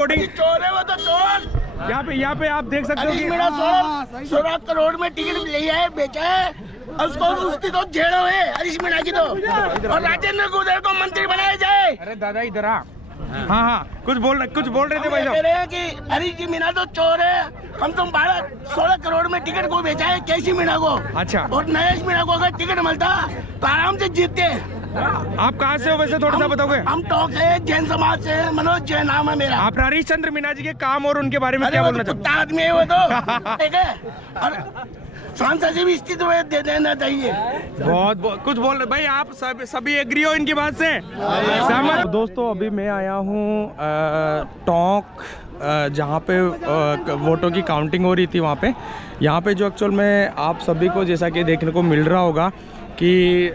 चोर है वो तो चोर। यहाँ पे आप देख सकते हो कि 16 करोड़ में टिकट लिया है, बेचा है, उसको उसकी तो जेड़ो है हरीश मीणा की तो, और राजेंद्र गुर्जर को मंत्री बनाया जाए। अरे दादा इधर आ। हाँ कुछ बोल रहे थे भाई साहब। कह रहे हैं कि हरीश जी मीणा तो चोर है, हम तुम 16 करोड़ में टिकट को बेचा है कैसी मीणा को। अच्छा। और नरेश मीणा को अगर टिकट मिलता तो आराम से जीतते। आप कहाँ से हो वैसे थोड़ा सा बताओगे? हम टॉक से जैन समाज से, मनोज जैन नाम है मेरा। आप हरीश चंद्र मीणा जी के काम और उनके बारे में क्या बोलना चाहते? कुत्ता आदमी है वो तो, ठीक है, और सांसद से भी इस्तीफा दे देना चाहिए। बहुत कुछ बोल रहे भाई, आप सभी एग्री हो इनकी बात से? सहमत? दोस्तों अभी मैं आया हूँ टोंक, जहाँ पे वोटों की काउंटिंग हो रही थी वहाँ पे। यहाँ पे जो एक्चुअल में आप सभी को जैसा कि देखने को मिल रहा होगा कि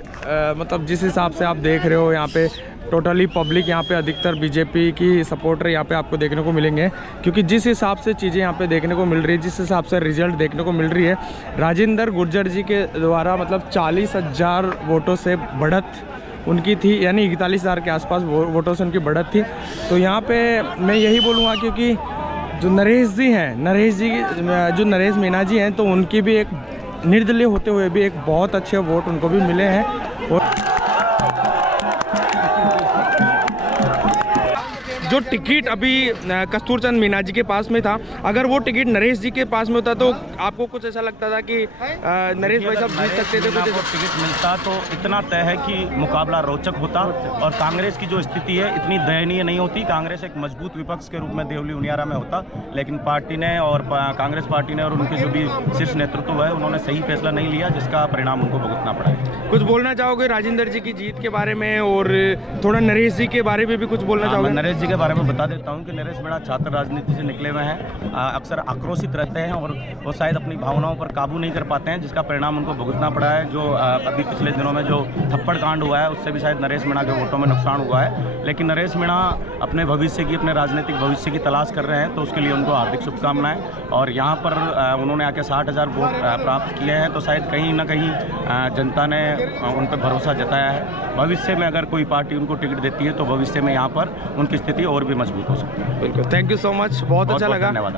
मतलब जिस हिसाब से आप देख रहे हो यहाँ पे टोटली पब्लिक, यहाँ पे अधिकतर बीजेपी की सपोर्टर यहाँ पे आपको देखने को मिलेंगे, क्योंकि जिस हिसाब से चीज़ें यहाँ पे देखने को मिल रही है, जिस हिसाब से रिजल्ट देखने को मिल रही है, राजेंद्र गुर्जर जी के द्वारा मतलब 40,000 वोटों से बढ़त उनकी थी, यानी 41,000 के आसपास वोटों से उनकी बढ़त थी। तो यहाँ पे मैं यही बोलूँगा क्योंकि जो नरेश मीणा जी हैं, तो उनकी भी एक निर्दलीय होते हुए भी एक बहुत अच्छे वोट उनको भी मिले हैं। और जो टिकट अभी कस्तूरचंद मीणा जी के पास में था, अगर वो टिकट नरेश जी के पास में होता तो आपको कुछ ऐसा लगता था कि नरेश भाई साहब जीत सकते थे? तो टिकट मिलता तो इतना तय है कि मुकाबला रोचक होता और कांग्रेस की जो स्थिति है इतनी दयनीय नहीं होती। कांग्रेस एक मजबूत विपक्ष के रूप में देवली उनियारा में होता, लेकिन पार्टी ने और कांग्रेस पार्टी ने और उनके जो भी शीर्ष नेतृत्व है उन्होंने सही फैसला नहीं लिया, जिसका परिणाम उनको भुगतना पड़ा है। कुछ बोलना चाहोगे राजेंद्र जी की जीत के बारे में, और थोड़ा नरेश जी के बारे में भी कुछ बोलना चाहोगे? नरेश जी के बारे में बता देता हूं कि नरेश मीणा छात्र राजनीति से निकले हुए हैं, अक्सर आक्रोशित रहते हैं और वो शायद अपनी भावनाओं पर काबू नहीं कर पाते हैं, जिसका परिणाम उनको भुगतना पड़ा है। जो अभी पिछले दिनों में जो थप्पड़ कांड हुआ है उससे भी शायद नरेश मीणा के वोटों में नुकसान हुआ है, लेकिन नरेश मीणा अपने भविष्य की, अपने राजनीतिक भविष्य की तलाश कर रहे हैं, तो उसके लिए उनको हार्दिक शुभकामनाएं। और यहाँ पर उन्होंने आके 60,000 वोट प्राप्त किए हैं, तो शायद कहीं ना कहीं जनता ने उन पर भरोसा जताया है। भविष्य में अगर कोई पार्टी उनको टिकट देती है तो भविष्य में यहाँ पर उनकी स्थिति और भी मजबूत हो सकती है। बिल्कुल, थैंक यू सो मच, बहुत अच्छा लगा। धन्यवाद।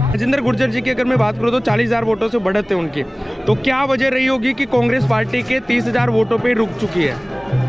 राजेंद्र गुर्जर जी की अगर मैं बात करूँ तो 40,000 वोटों से बढ़त है उनकी, तो क्या वजह रही होगी कि कांग्रेस पार्टी के 30,000 वोटों पे रुक चुकी है?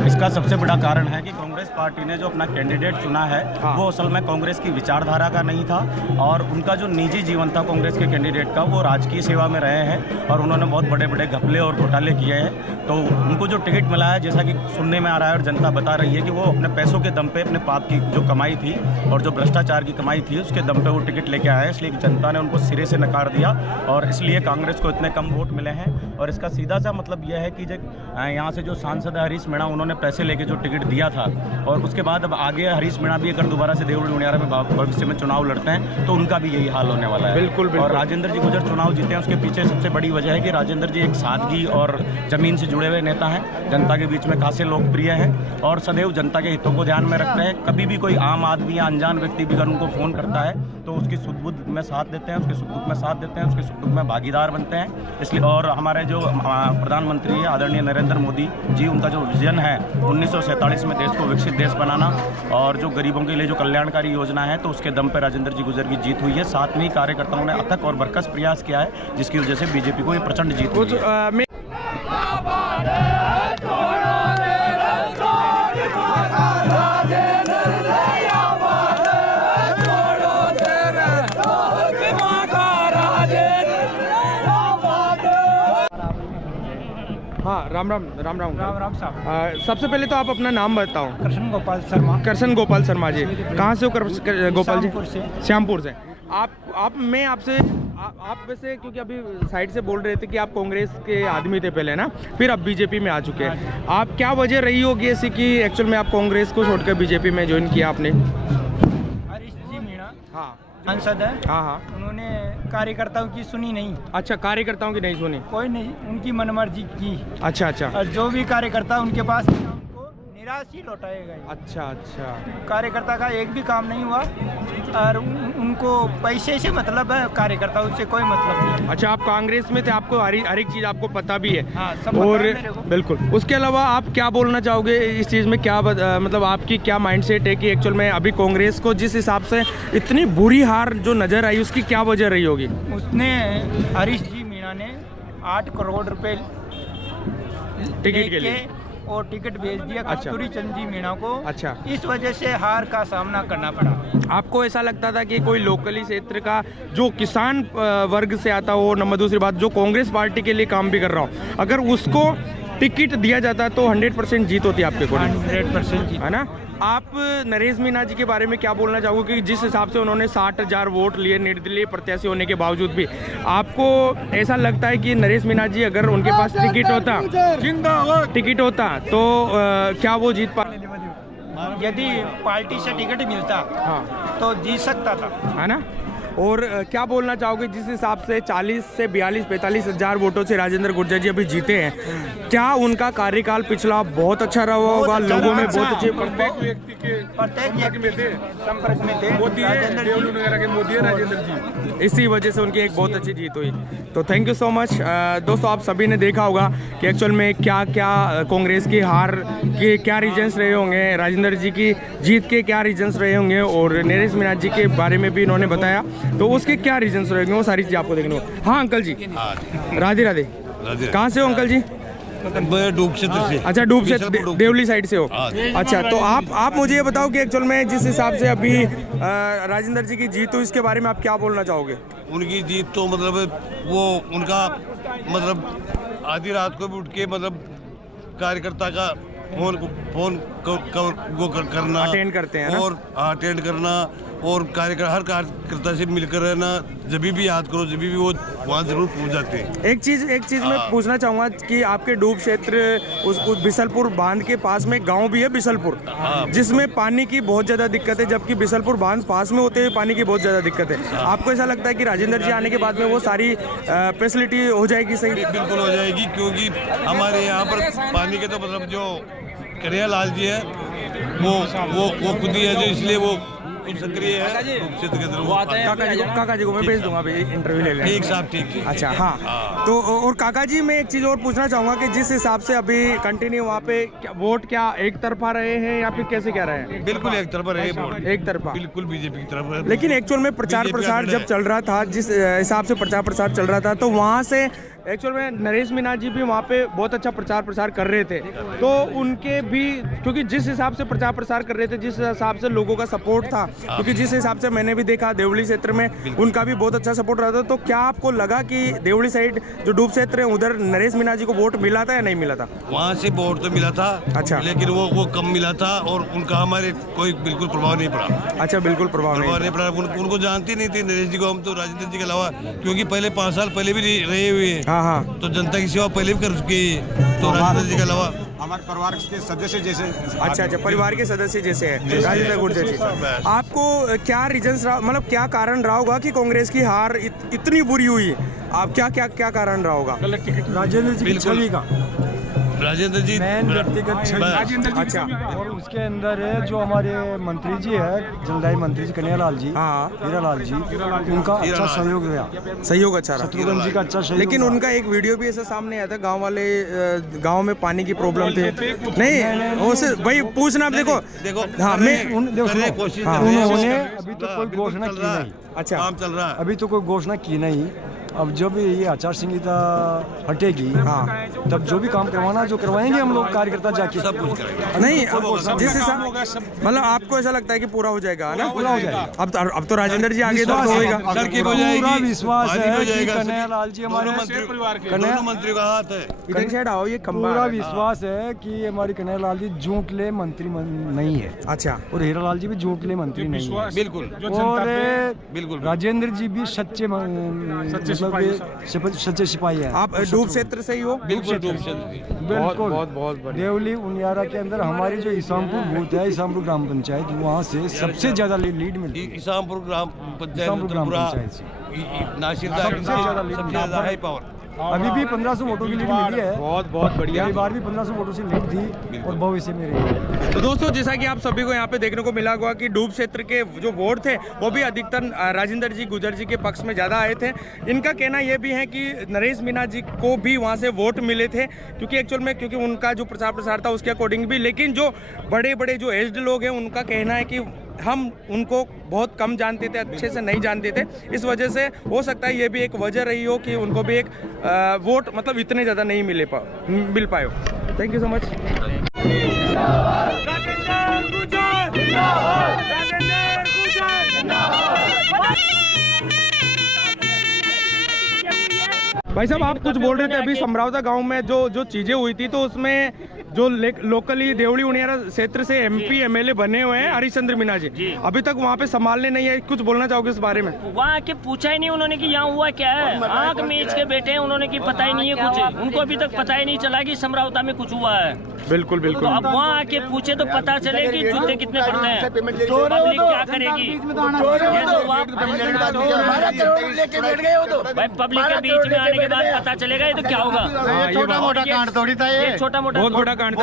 इसका सबसे बड़ा कारण है कि कांग्रेस पार्टी ने जो अपना कैंडिडेट चुना है वो असल में कांग्रेस की विचारधारा का नहीं था, और उनका जो निजी जीवन था कांग्रेस के कैंडिडेट का, वो राजकीय सेवा में रहे हैं और उन्होंने बहुत बड़े बड़े घपले और घोटाले किए हैं। तो उनको जो टिकट मिला है, जैसा कि सुनने में आ रहा है और जनता बता रही है, कि वो अपने पैसों के दम पे, अपने पाप की जो कमाई थी और जो भ्रष्टाचार की कमाई थी उसके दम पे वो टिकट लेके आए हैं, इसलिए जनता ने उनको सिरे से नकार दिया और इसलिए कांग्रेस को इतने कम वोट मिले हैं। और इसका सीधा सा मतलब यह है कि यहाँ से जो सांसद है हरीश मीणा, उन्होंने पैसे लेके जो टिकट दिया था, और उसके बाद अब आगे हरीश मीणा भी अगर दोबारा से देवली उनियारा में भविष्य में चुनाव लड़ते हैं तो उनका भी यही हाल होने वाला है। बिल्कुल। और राजेंद्र जी गुर्जर चुनाव जीते हैं, उसके पीछे सबसे बड़ी वजह है कि राजेंद्र जी एक सादगी और जमीन से जुड़े हुए नेता हैं, जनता के बीच में खासे लोकप्रिय हैं और सदैव जनता के हितों को ध्यान में रखते हैं। कभी भी कोई आम आदमी या अनजान व्यक्ति भी अगर उनको फ़ोन करता है तो उसकी सुख बुद्ध में साथ देते हैं, उसके सुख दुख में साथ देते हैं, उसके सुख दुख में भागीदार बनते हैं। इसलिए और हमारे जो प्रधानमंत्री है आदरणीय नरेंद्र मोदी जी, उनका जो विजन है 1947 में देश को विकसित देश बनाना और जो गरीबों के लिए जो कल्याणकारी योजना है, तो उसके दम पर राजेंद्र जी गुर्जर की जीत हुई है। साथ में ही कार्यकर्ताओं ने अथक और बरकस प्रयास किया है, जिसकी वजह से बीजेपी को ये प्रचंड जीत हुई है। हाँ, राम राम साहब। सबसे पहले तो आप अपना नाम बताओ। कृष्ण गोपाल शर्मा जी। कहाँ से हो गोपाल जी? श्यामपुर से। आप वैसे क्योंकि अभी साइड से बोल रहे थे कि आप कांग्रेस के आदमी थे पहले ना, फिर अब बीजेपी में आ चुके हैं, आप क्या वजह रही होगी ऐसी कि एक्चुअल में आप कांग्रेस को छोड़कर बीजेपी में ज्वाइन किया आपने? हरीश जी मीणा हाँ सांसद है, हाँ, उन्होंने कार्यकर्ताओं की सुनी नहीं। अच्छा, कार्यकर्ताओं की नहीं सुनी? कोई नहीं, उनकी मनमर्जी की। अच्छा। और जो भी कार्यकर्ता उनके पास उनको निराश ही लौटाएगा ये। अच्छा अच्छा। कार्यकर्ता का एक भी काम नहीं हुआ और उनको पैसे से मतलब है, कार्यकर्ता उससे कोई मतलब नहीं। अच्छा, आप कांग्रेस में थे, आपको हर एक चीज़ आपको पता भी है। हाँ, सब पता और है मेरे को। बिल्कुल, उसके अलावा आप क्या बोलना चाहोगे इस चीज़ में, क्या मतलब आपकी क्या माइंडसेट है कि एक्चुअल में अभी कांग्रेस को जिस हिसाब से इतनी बुरी हार जो नज़र आई उसकी क्या वजह रही होगी? उसने हरीश जी मीणा ने 8 करोड़ रुपए टिकट के लिए और टिकट भेज दिया कस्तूरी चंद जी मीणा को। अच्छा। इस वजह से हार का सामना करना पड़ा। आपको ऐसा लगता था कि कोई लोकली क्षेत्र का जो किसान वर्ग से आता हो, नंबर दूसरी बात जो कांग्रेस पार्टी के लिए काम भी कर रहा हो, अगर उसको टिकट दिया जाता तो 100% जीत होती आपके को? 100% जीत, है ना। आप नरेश मीणा जी के बारे में क्या बोलना चाहोगे कि जिस हिसाब से उन्होंने 60,000 वोट लिए निर्दलीय प्रत्याशी होने के बावजूद भी, आपको ऐसा लगता है कि नरेश मीणा जी अगर उनके पास टिकट होता तो क्या वो जीत पा? यदि पार्टी से टिकट मिलता हाँ, तो जीत सकता था, है ना। और क्या बोलना चाहोगे जिस हिसाब से 40 से 42-45 हज़ार वोटों से राजेंद्र गुर्जर जी अभी जीते हैं, क्या उनका कार्यकाल पिछला बहुत अच्छा रहा होगा? लोगों में बहुत अच्छे प्रत्येक व्यक्ति के संपर्क में थे राजेंद्र जी, इसी वजह से उनकी एक बहुत अच्छी जीत हुई। तो थैंक यू सो मच दोस्तों, आप सभी ने देखा होगा कि एक्चुअल में क्या क्या कांग्रेस की हार के क्या रीजंस रहे होंगे, राजेंद्र जी की जीत के क्या रीजंस रहे होंगे, और नरेश मीणा जी के बारे में भी इन्होंने बताया तो उसके क्या रीजंस रहेंगे, वो सारी चीज़ आपको देखने को। हाँ अंकल जी, राधे राधे। कहाँ से हो अंकल जी? डूब क्षेत्र से। अच्छा, डूब से, देवली साइड से हो। अच्छा, तो आप मुझे ये बताओ कि एक्चुअल में जिस हिसाब से अभी राजेंद्र जी की जीत हुई, इसके बारे में आप क्या बोलना चाहोगे? उनकी जीत तो मतलब वो उनका मतलब आधी रात को भी उठ के मतलब कार्यकर्ता का फोन करना, अटेंड करते हैं ना? और अटेंड करना और हर कार्यकर्ता से मिलकर रहना, जब भी याद करो जब भी वो वहाँ जरूर पहुँच जाते हैं। एक चीज़ मैं पूछना चाहूँगा कि आपके डूब क्षेत्र उस बिसलपुर बांध के पास में गांव भी है बिसलपुर, जिसमें पानी की बहुत ज़्यादा दिक्कत है, जबकि बिसलपुर बांध पास में होते हुए पानी की बहुत ज़्यादा दिक्कत है। आपको ऐसा लगता है कि राजेंद्र जी आने के बाद में वो सारी फैसिलिटी हो जाएगी? सही, बिल्कुल हो जाएगी, क्योंकि हमारे यहाँ पर पानी के तो मतलब जो कन्हैया लाल जी है वो खुद ही है, जो इसलिए वो सक्रिय है क्षेत्र के अंदर। काका जी को मैं भेज दूंगा, इंटरव्यू ले लेंगे। ठीक साहब, ठीक। अच्छा, हाँ। तो और काका जी, मैं एक चीज़ और पूछना चाहूँगा कि जिस हिसाब से अभी कंटिन्यू वहाँ पे वोट क्या एक तरफा रहे हैं या फिर कैसे क्या रहे हैं? बिल्कुल एक तरफा रहे वोट, एक तरफा, बिल्कुल बीजेपी की तरफ। लेकिन एक्चुअल में प्रचार प्रसार जब चल रहा था, जिस हिसाब से प्रचार प्रसार चल रहा था, तो वहाँ से एक्चुअल में नरेश मीणा जी भी वहाँ पे बहुत अच्छा प्रचार प्रसार कर रहे थे, तो उनके भी, क्योंकि जिस हिसाब से प्रचार प्रसार कर रहे थे, जिस हिसाब से लोगों का सपोर्ट था, क्योंकि जिस हिसाब से मैंने भी देखा देवली क्षेत्र में उनका भी बहुत अच्छा सपोर्ट रहा था, तो क्या आपको लगा कि देवली साइड जो डूब क्षेत्र है उधर नरेश मीणा जी को वोट मिला था या नहीं मिला था? वहाँ से वोट तो मिला था, अच्छा, लेकिन वो कम मिला था और उनका हमारे कोई बिल्कुल प्रभाव नहीं पड़ा। अच्छा, बिल्कुल प्रभाव नहीं पड़ा। उनको जानती नहीं थी नरेश जी को, हम तो राजेंद्र जी के अलावा, क्योंकि पहले 5 साल पहले भी रहे हुए हैं। हाँ, तो जनता की सेवा पहले भी कर चुके हैं, तो राजेंद्र जी के अलावा हमारे परिवार के सदस्य जैसे। अच्छा, परिवार के सदस्य जैसे है राजेंद्र गुर्जर जी। आपको क्या रीजंस रहा, मतलब क्या कारण रहा होगा कि कांग्रेस की हार इतनी बुरी हुई? आप क्या कारण रहा होगा? राजेंद्र जी की छवि का, राजेंद्र जी व्यक्तिगत छवि। अच्छा, और उसके अंदर है जो हमारे मंत्री जी है, जलदायी मंत्री जी कन्हैया लाल जी, हाँ, हीरा लाल जी, उनका अच्छा सहयोग रहा, सहयोग अच्छा रहा, शत्रुघ्न जी का अच्छा सहयोग। लेकिन उनका एक वीडियो भी ऐसा सामने आया था, गांव वाले गांव में पानी की प्रॉब्लम थी। नहीं, वो भाई पूछना, आप देखो, हाँ, मैं उन्होंने अभी तो कोई घोषणा की नहीं। अच्छा, काम चल रहा है, अभी तो कोई घोषणा की नहीं। अब जब ये आचार संहिता हटेगी, हाँ, तब जो भी काम करवाना जो करवाएंगे हम लोग कार्यकर्ता जाके, सब कुछ करेंगे। नहीं, जिस हिसाब मतलब आपको ऐसा लगता है कि पूरा हो जाएगा ना? पूरा हो जाएगा। अब तो राजेंद्र जी आगे तो होगा, पूरा विश्वास है कि कन्हैया लाल जी हमारे दोनों मंत्री का हाथ है। इधर साइड आओ, ये पूरा विश्वास है कि हमारी कन्हैया लाल जी झूठले मंत्री नहीं है। अच्छा, और हीरा लाल जी भी झूठले मंत्री नहीं है, बिल्कुल। और बिल्कुल राजेंद्र जी भी सच्चे सच्चे सिपाही है। आप डूब क्षेत्र से ही हो? बिल्कुल, बिल्कुल। बहुत देवली उनियारा के अंदर हमारी जो ईसामपुर बूथ है, ईसामपुर ग्राम पंचायत, वहाँ से सबसे ज्यादा लीड मिलती है। ईसामपुर ग्राम पंचायत ईसामपुर ग्राम पंचायत से नासिर सबसे ज्यादा हाई पावर। अभी भी 1500 वोटों की लीड मिली है। बहुत बहुत बढ़िया। पिछली बार भी 1500 वोटों से लीड थी और भविष्य में रही। तो दोस्तों जैसा कि आप सभी को यहाँ पे देखने को मिला हुआ कि डूब क्षेत्र के जो वोट थे वो भी अधिकतर राजेंद्र जी गुजर जी के पक्ष में ज़्यादा आए थे। इनका कहना यह भी है कि नरेश मीणा जी को भी वहाँ से वोट मिले थे क्योंकि एक्चुअल में क्योंकि उनका जो प्रचार प्रसार था उसके अकॉर्डिंग भी, लेकिन जो बड़े बड़े जो एज्ड लोग हैं उनका कहना है कि हम उनको बहुत कम जानते थे, अच्छे से नहीं जानते थे। इस वजह से हो सकता है ये भी एक वजह रही हो कि उनको भी एक वोट मतलब इतने ज़्यादा नहीं मिल पाए हो। Thank you so much. भाई साहब आप कुछ बोल रहे थे अभी समरावता गांव में जो चीजें हुई थी, तो उसमें जो लोकली देवड़ी उनियारा क्षेत्र से MP MLA बने हुए हैं हरिश्चंद्र मीणा जी, अभी तक वहाँ पे संभालने नहीं है। कुछ बोलना चाहोगे इस बारे में? वहाँ आके पूछा ही नहीं उन्होंने कि यहाँ हुआ क्या है। आँख मीच के बैठे हैं उन्होंने कि पता ही नहीं है कुछ। उनको अभी तक पता ही नहीं चला कि समरावता में कुछ हुआ है। बिल्कुल बिल्कुल। तो अब वहाँ आके पूछे तो पता चले कि जूते कितने पड़ते हैं, पब्लिक क्या करेगी। भाई पब्लिक के बीच में आने के बाद पता चलेगा ये तो क्या होगा। छोटा मोटा कांड थोड़ी था ये, छोटा मोटा बहुत बड़ा कांड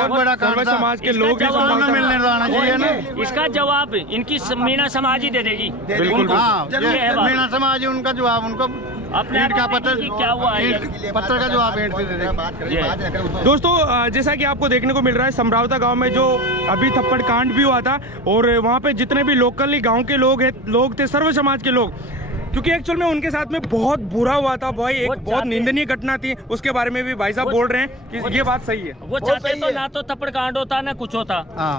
था। समाज के लोग मिलने आना चाहिए ना। इसका जवाब इनकी मीणा समाज ही दे देगी। बिल्कुल। मीणा समाज ही उनका जवाब उनको अपने का पता क्या हुआ है, पत्र का जवाब दे देगा। दोस्तों जैसा कि आपको देखने को मिल रहा है समरावता गांव में जो अभी थप्पड़ कांड भी हुआ था और वहां पे जितने भी लोकली गांव के लोग थे, सर्व समाज के लोग, क्योंकि एक्चुअल में उनके साथ में बहुत बुरा हुआ था भाई, एक बहुत निंदनीय घटना थी। उसके बारे में भी भाई साहब बोल रहे हैं कि ये बात सही है। वो चाहते तो ना तो थप्पड़ कांड होता ना कुछ होता।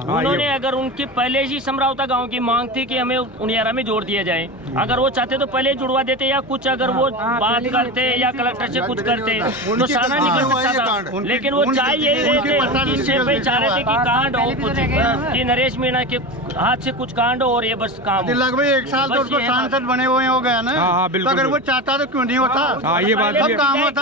उन्होंने अगर उनकी पहले ही समरावता गांव की मांग थी कि हमें उनियारा में जोड़ दिया जाए, अगर वो चाहते तो पहले जुड़वा देते या कुछ अगर वो बात करते या कलेक्टर से कुछ करते तो सारा निकल सकता था। लेकिन वो चाह यही रहे थे, चाह रहे थे कि कांड हो कुछ, कि नरेश मीणा के हाथ से कुछ कांड हो और ये बस काम। लगभग 1 साल तो उसको सांसद बने हुए हो गया ना। हाँ, बिल्कुल, अगर वो चाहता तो क्यों नहीं होता। हाँ, ये बात सब काम होता,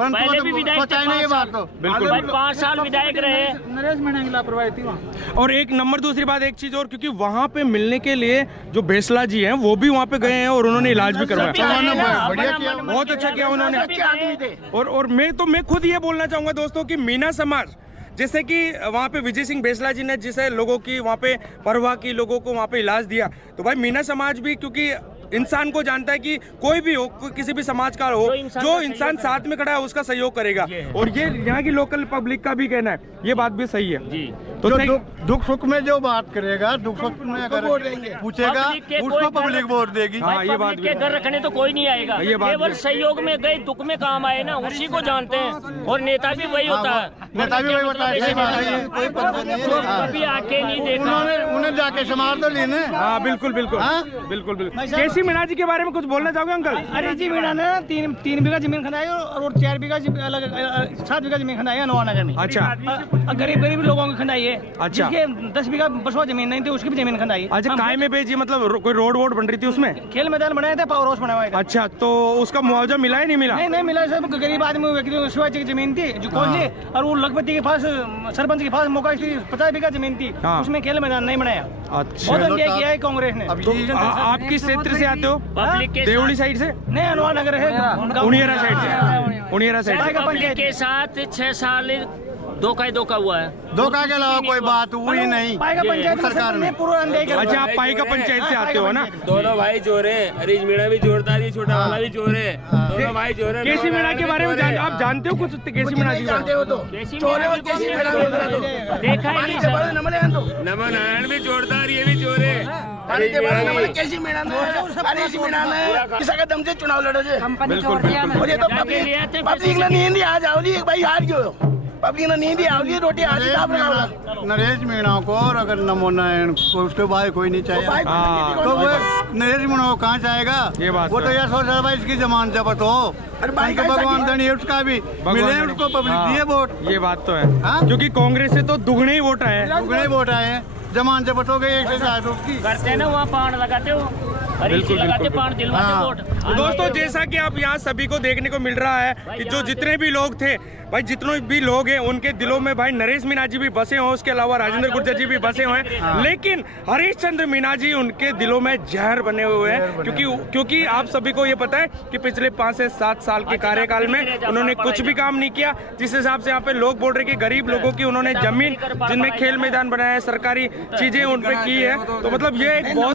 पहले भी विधायक नहीं ये बात तो बिल्कुल। 5 साल विधायक रहे। नरेश मीणा की लापरवाही थी वहाँ। और एक नंबर दूसरी बात एक चीज और, क्योंकि वहाँ पे मिलने के लिए जो बेसला जी हैं वो भी वहाँ पे गए हैं और उन्होंने इलाज भी करवाया। बढ़िया किया, बहुत अच्छा किया उन्होंने। और मैं खुद ये बोलना चाहूंगा दोस्तों कि मीणा समाज जैसे कि वहाँ पे विजय सिंह बेसला जी ने जिसे लोगों की वहाँ पे परवाह की, लोगों को वहाँ पे इलाज दिया, तो भाई मीणा समाज भी क्योंकि इंसान को जानता है कि कोई भी हो, किसी भी समाज का हो, जो इंसान साथ में खड़ा है उसका सहयोग करेगा। और ये यहाँ की लोकल पब्लिक का भी कहना है, ये बात भी सही है जी। तो दुख सुख में जो बात करेगा, दुख सुख में अगर पूछेगा उसको पब्लिक वोट देगी। हाँ, ये बात के घर रखने तो कोई नहीं आएगा, केवल सहयोग में गए, दुख में काम आए ना उसी को जानते हैं। और नेता भी वही होता है, नेता भी वही होता है। कभी आके नहीं देखा, उन्हें जाके संभाल तो लेने। हाँ बिल्कुल बिल्कुल बिल्कुल बिल्कुल। केसी मीणा जी के बारे में कुछ बोलना चाहोगे अंकल? अरे जी मीणा ने 3 बीघा जमीन खरीदाई और 4 बीघा 7 बीघा जमीन खरीदाई है नवानगर में। अच्छा। गरीब लोगों की खरीदाई है। अच्छा। 10 बीघा बसवा जमीन नहीं थी, उसकी भी जमीन खरीदाई। अच्छा, काय में बेची? मतलब कोई रोड वोड बन रही थी उसमें? खेल मैदान बनाए थे, पावर हाउस बनाया हुआ था। अच्छा, तो उसका मुआवजा मिला है नहीं मिला? नहीं मिला सर, गरीब आदमी शिवाजी की जमीन थी जो कौन सी, और वो लखपति के पास सरपंच के पास मौका 50 बीघा जमीन थी, उसमें खेल मैदान नहीं बनाया। अच्छा, बहुत अन्याय किया है कांग्रेस ने। आप किस क्षेत्र से आते हो? देवड़ी साइड से? नहीं, अनुवानगर है, उनियारा साइड से। उनियारा साइड पब्लिक के साथ 6 साल धोखा हुआ है। धोखा के अलावा कोई बात हुई नहीं। सरकार ने पूरा अन्याय किया। अच्छा, आप पाइका पंचायत से आते हो ना? दोनों भाई चोर है, हरीश मीणा भी चोरदार है, छोटा वाला भी चोर है, दोनों भाई चोर है। केसी मीणा के बारे में आप जानते हो कुछ? केसी मीणा जी जानते हो तो देखा ही नहीं सर। नमन नारायण भी चोरदार, ये भी चोर है। केसी मीणा ने किसी का दम से चुनाव लड़े थे। बिल्कुल बिल्कुल। और ये तो पब्लिक ने नींद आ जाओगी भाई, हार क्यों पब्लिक ने नींद आओगी, रोटी आज नरेश मीणा को और अगर नमो नारायण को उसके बाद कोई नहीं चाहिए तो वो नरेश मीणा को कहाँ चाहेगा? ये बात वो तो यार सोच रहा है इसकी जमान जबत हो, भगवान धनी है उसका भी मिले, उसको पब्लिक दिए वोट। ये बात तो है, क्योंकि कांग्रेस से तो दुगने ही वोट आए, जमान जबत हो गई 1 से 4 की करते ना, वहाँ पहाड़ लगाते हो। बिल्कुल लगाते पान दिलवाते वोट। दोस्तों जैसा कि आप यहाँ सभी को देखने को मिल रहा है कि जो जितने भी लोग थे भाई, जितने भी लोग हैं उनके दिलों में भाई नरेश मीणा जी भी बसे हुए, उसके अलावा राजेंद्र गुर्जर जी भी बसे हुए हैं, लेकिन हरीश चंद्र मीणा जी उनके दिलों में जहर बने हुए हैं। क्योंकि आप सभी को ये पता है कि पिछले 5 से 7 साल के कार्यकाल में उन्होंने कुछ भी काम नहीं किया। जिस हिसाब से यहाँ पे लोग बोल रहे कि गरीब लोगों की उन्होंने जमीन जिनमें खेल मैदान बनाया है, सरकारी चीजें उन पे की है, तो मतलब ये एक बहुत